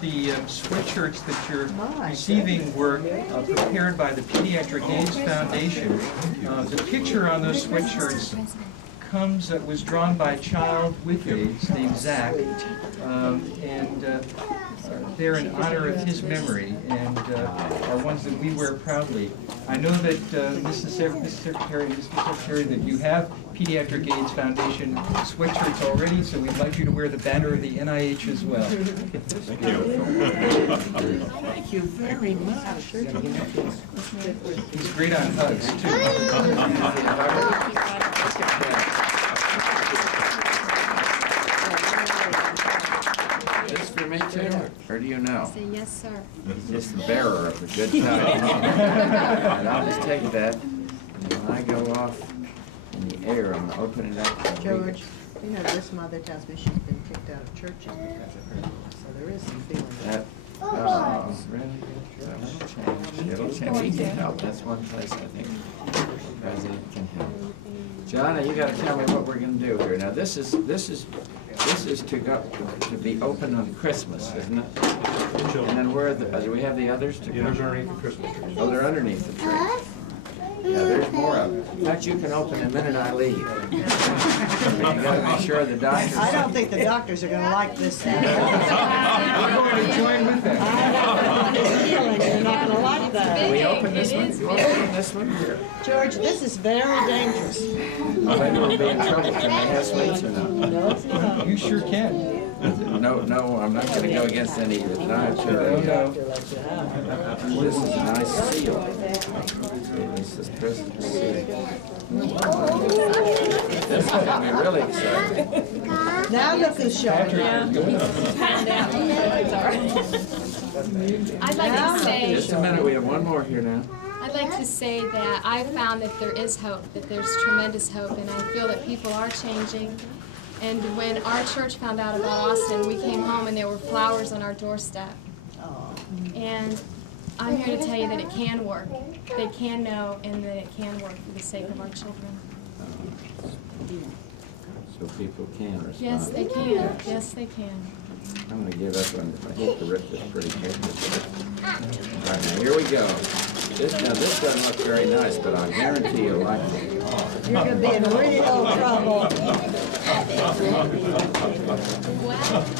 the sweatshirts that you're receiving were prepared by the Pediatric AIDS Foundation. The picture on those sweatshirts was drawn by a child with AIDS named Zach, and they're in honor of his memory and are ones that we wear proudly. I know that Mrs. Secretary, that you have Pediatric AIDS Foundation sweatshirts already, so we'd like you to wear the banner of the NIH as well. Thank you. Thank you very much. He's great on hugs, too. This for me too, or do you know? Say yes, sir. Just the bearer of the good tidings. And I'll just take that, and when I go off in the air, I'm gonna open it up. And George, you know, this mother tells me she's been kicked out of churches because of her, so there is some feeling that. Really? It'll change. We can help. That's one place I think the president can help. Johnny, you got to tell me what we're going to do here. Now, this is to be open on Christmas, isn't it? And then where are the? Do we have the others to come? Those are underneath the Christmas tree. Oh, they're underneath the tree. Yeah, there's more of them. In fact, you can open the minute I leave. You got to be sure the doctors. I don't think the doctors are going to like this. I'm going to join with them. I have this feeling they're not going to like that. We open this one. We open this one here. George, this is very dangerous. Maybe we'll be in trouble. Can they have sweets or not? No, it's not. You sure can. No, I'm not going to go against any of the diets. No. This is a nice seal. This is President's seal. This is going to be really exciting. Now look who's showing up. I'd like to say, Just a minute, we have one more here now. I'd like to say that I found that there is hope, that there's tremendous hope, and I feel that people are changing. And when our church found out about Austin, we came home and there were flowers on our doorstep. And I'm here to tell you that it can work. They can know, and that it can work for the sake of our children. So people can respond. Yes, they can. Yes, they can. I'm going to give up on this. I hate to rip this pretty picture. All right, now here we go. This doesn't look very nice, but I guarantee you'll like it. You're going to be in real trouble.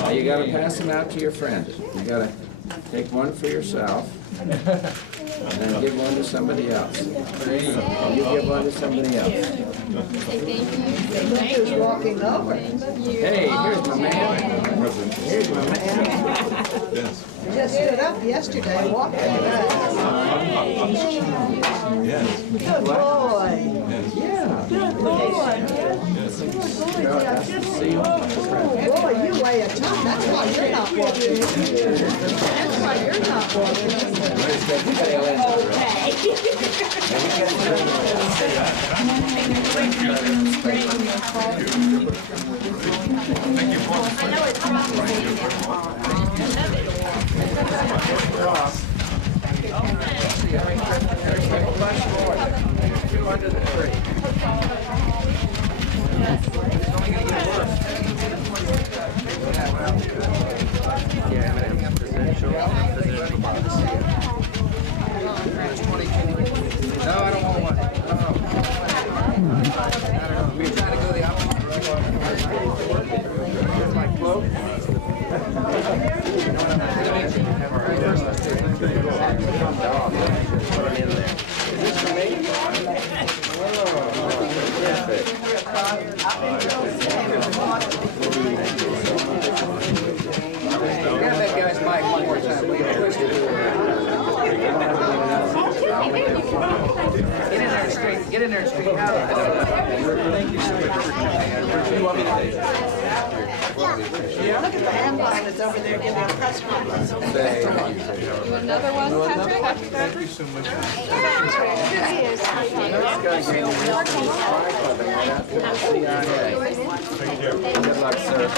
Now you got to pass them out to your friends. You got to take one for yourself, and then give one to somebody else. You give one to somebody else. Say thank you. Look who's walking over. Hey, here's my man. Here's my man. Just stood up yesterday, walking around. Good boy. Yeah. Good boy. That's the seal. Boy, you weigh a ton. That's why you're not walking. That's why you're not walking. Two under the tree. No, I don't want one. We're trying to go the opposite direction. Here's my cloak. Is this for me? Grab that guy's mic one more time. We can twist it. Get in there and straighten. Get in there and straighten out. Thank you so much. What do you want me to do? Look at the ambulance over there giving a press conference. You want another one, Patrick? Thank you so much. Good luck, sir.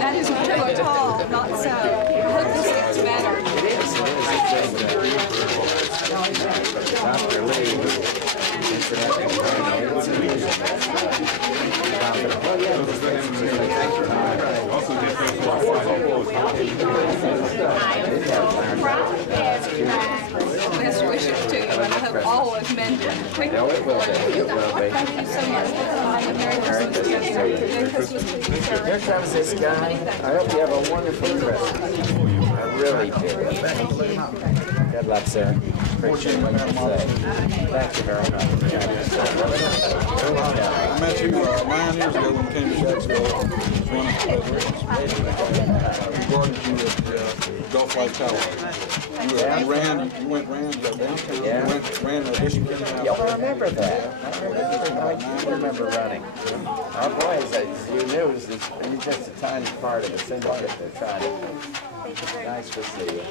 That is too tall, not so. I hope this gets better. It is. always mended. No, it will be. It will be. Thank you so much for coming. Merry Christmas to you. Merry Christmas to you, sir. Here comes this guy. I hope you have a wonderful Christmas. I really do. Good luck, sir. Appreciate what you say. Thank you very much. I met you 9 years ago when we came to Jacksonville. Regarded you at Gulf Life Tower. You ran that downtown. Yeah. You ran the district. Yeah, well, I remember that. I remember running. Our boys, as you knew, you're just a tiny part of the syndicate they're trying to. Nice to see you.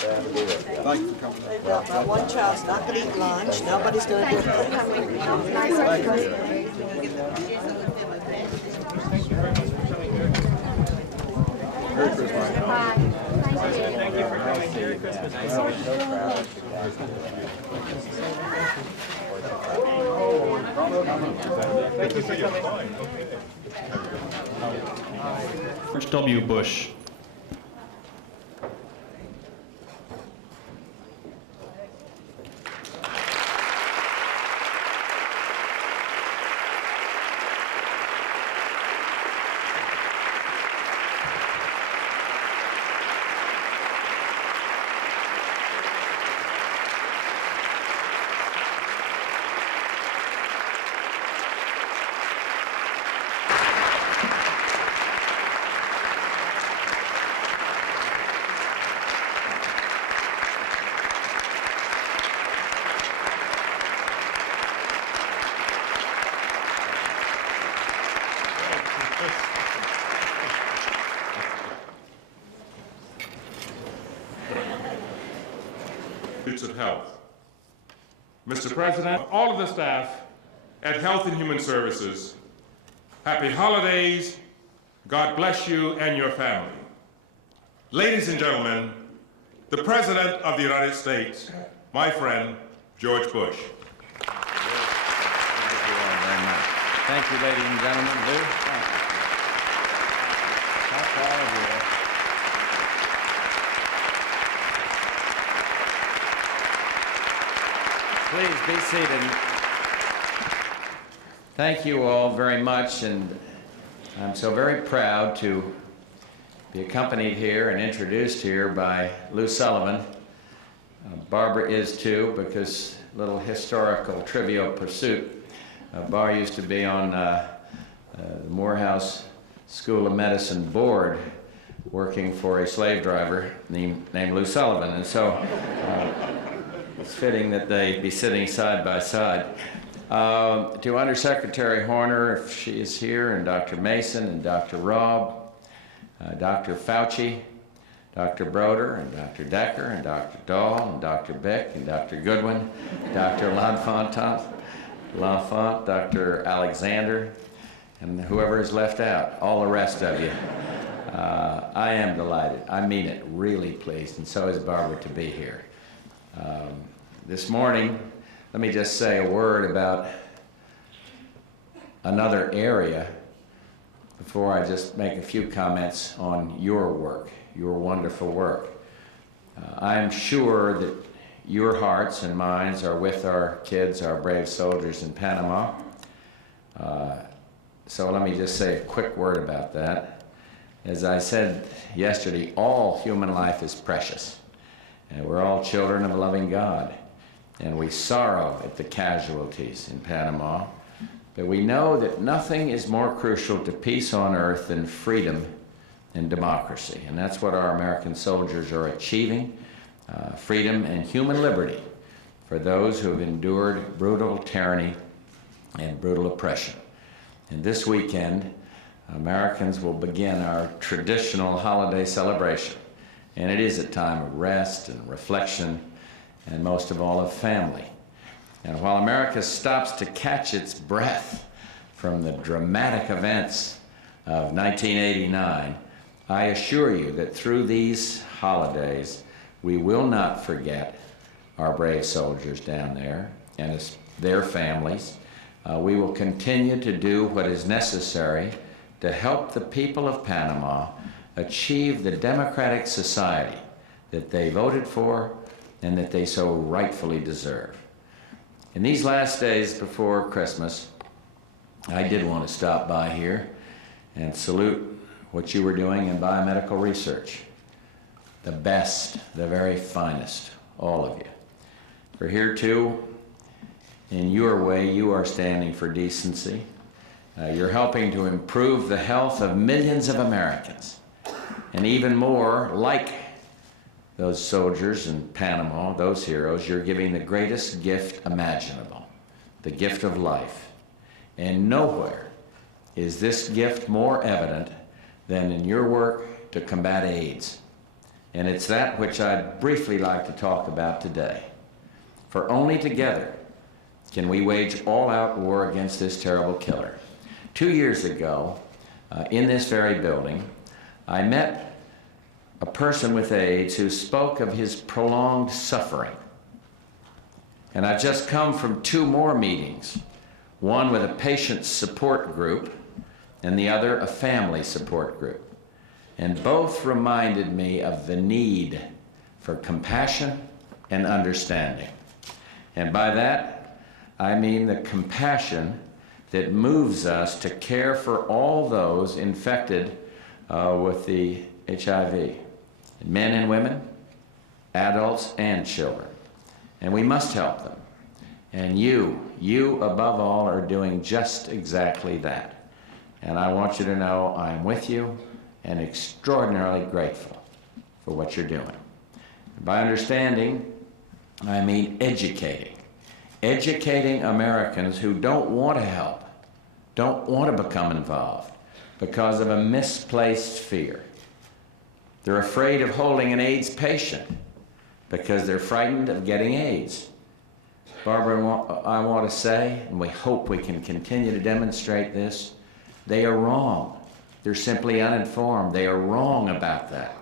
Glad to be with you. Thank you for coming. My one child's not gonna eat lunch, nobody's gonna do it. Merry Christmas. Thank you for coming. Merry Christmas. I'm so proud. Thank you for coming. George W. Bush. Of health. Mr. President, all of the staff at Health and Human Services, happy holidays, God bless you and your family. Ladies and gentlemen, the President of the United States, my friend, George Bush. Thank you all very much. Thank you, ladies and gentlemen. Lou, thank you. How proud of you. Please be seated. Thank you all very much, and I'm so very proud to be accompanied here and introduced here by Lou Sullivan. Barbara is too, because little historical trivial pursuit. Bar used to be on the Morehouse School of Medicine board, working for a slave driver named Lou Sullivan, and so it's fitting that they be sitting side by side. To Undersecretary Horner, if she is here, and Dr. Mason, and Dr. Robb, Dr. Fauci, Dr. Broder, and Dr. Decker, and Dr. Dahl, and Dr. Bick, and Dr. Goodwin, Dr. L'Enfant, Dr. Alexander, and whoever is left out, all the rest of you. I am delighted. I mean it, really pleased, and so is Barbara to be here. This morning, let me just say a word about another area before I just make a few comments on your work, your wonderful work. I'm sure that your hearts and minds are with our kids, our brave soldiers in Panama. So let me just say a quick word about that. As I said yesterday, all human life is precious, and we're all children of a loving God. And we sorrow at the casualties in Panama, but we know that nothing is more crucial to peace on earth than freedom and democracy. And that's what our American soldiers are achieving, freedom and human liberty for those who have endured brutal tyranny and brutal oppression. And this weekend, Americans will begin our traditional holiday celebration. And it is a time of rest and reflection, and most of all of family. And while America stops to catch its breath from the dramatic events of 1989, I assure you that through these holidays, we will not forget our brave soldiers down there and their families. We will continue to do what is necessary to help the people of Panama achieve the democratic society that they voted for and that they so rightfully deserve. In these last days before Christmas, I did want to stop by here and salute what you were doing in biomedical research. The best, the very finest, all of you. For here too, in your way, you are standing for decency. You're helping to improve the health of millions of Americans. And even more, like those soldiers in Panama, those heroes, you're giving the greatest gift imaginable, the gift of life. And nowhere is this gift more evident than in your work to combat AIDS. And it's that which I'd briefly like to talk about today. For only together can we wage all-out war against this terrible killer. 2 years ago, in this very building, I met a person with AIDS who spoke of his prolonged suffering. And I've just come from 2 more meetings, one with a patient support group and the other a family support group. And both reminded me of the need for compassion and understanding. And by that, I mean the compassion that moves us to care for all those infected with the HIV, men and women, adults and children. And we must help them. And you above all are doing just exactly that. And I want you to know I'm with you and extraordinarily grateful for what you're doing. By understanding, I mean educating. Educating Americans who don't want to help, don't want to become involved because of a misplaced fear. They're afraid of holding an AIDS patient because they're frightened of getting AIDS. Barbara, I want to say, and we hope we can continue to demonstrate this, they are wrong. They're simply uninformed. They are wrong about that.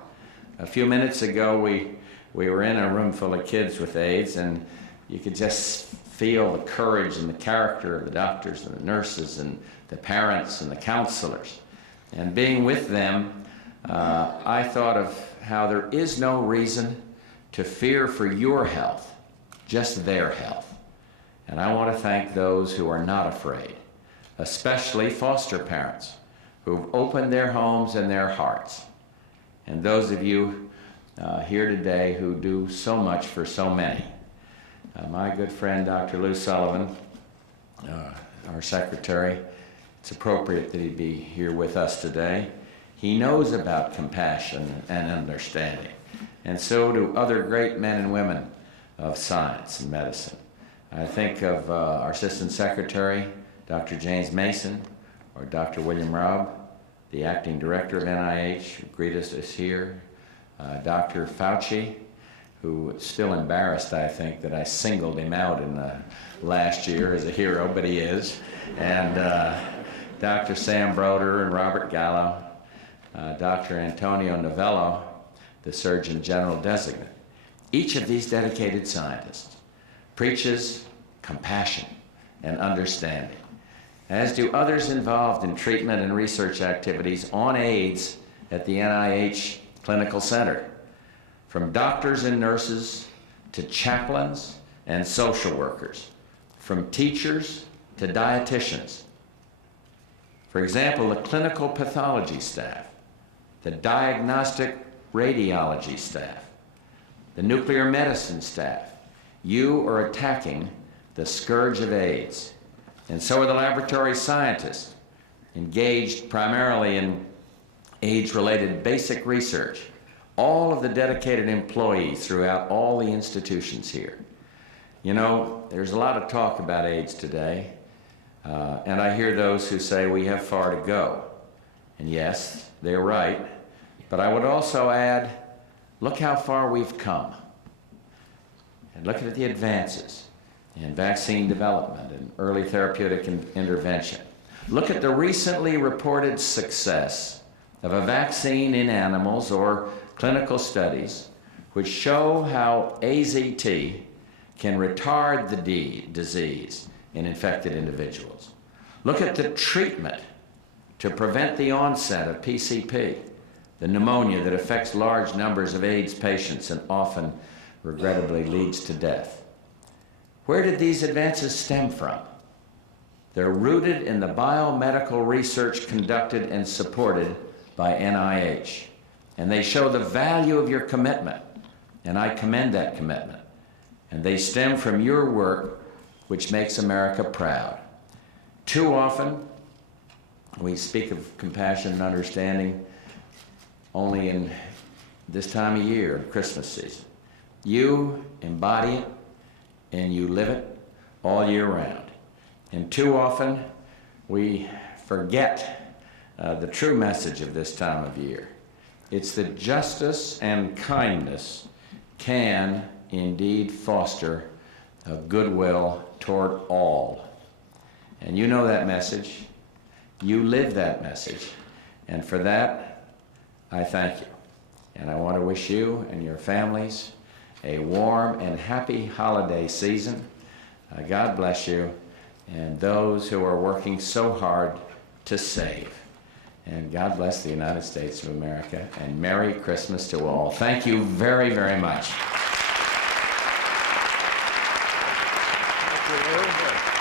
A few minutes ago, we were in a room full of kids with AIDS, and you could just feel the courage and the character of the doctors and the nurses and the parents and the counselors. And being with them, I thought of how there is no reason to fear for your health, just their health. And I want to thank those who are not afraid, especially foster parents who've opened their homes and their hearts. And those of you here today who do so much for so many. My good friend, Dr. Lou Sullivan, our secretary, it's appropriate that he be here with us today. He knows about compassion and understanding, and so do other great men and women of science and medicine. I think of our Assistant Secretary, Dr. James Mason, or Dr. William Robb, the Acting Director of NIH, who greeted us here, Dr. Fauci, who is still embarrassed, I think, that I singled him out in last year as a hero, but he is, and Dr. Sam Broder and Robert Gallo, Dr. Antonio Novello, the Surgeon General Designate. Each of these dedicated scientists preaches compassion and understanding, as do others involved in treatment and research activities on AIDS at the NIH Clinical Center, from doctors and nurses to chaplains and social workers, from teachers to dietitians. For example, the clinical pathology staff, the diagnostic radiology staff, the nuclear medicine staff, you are attacking the scourge of AIDS. And so are the laboratory scientists, engaged primarily in AIDS-related basic research, all of the dedicated employees throughout all the institutions here. You know, there's a lot of talk about AIDS today, and I hear those who say we have far to go. And yes, they're right, but I would also add, look how far we've come. And look at the advances in vaccine development and early therapeutic intervention. Look at the recently reported success of a vaccine in animals or clinical studies which show how AZT can retard the disease in infected individuals. Look at the treatment to prevent the onset of PCP, the pneumonia that affects large numbers of AIDS patients and often, regrettably, leads to death. Where did these advances stem from? They're rooted in the biomedical research conducted and supported by NIH. And they show the value of your commitment, and I commend that commitment. And they stem from your work, which makes America proud. Too often, we speak of compassion and understanding only in this time of year, Christmas season. You embody it, and you live it all year round. And too often, we forget the true message of this time of year. It's that justice and kindness can indeed foster a goodwill toward all. And you know that message. You live that message. And for that, I thank you. And I want to wish you and your families a warm and happy holiday season. God bless you and those who are working so hard to save. And God bless the United States of America, and Merry Christmas to all. Thank you very, very much. Thank you very much.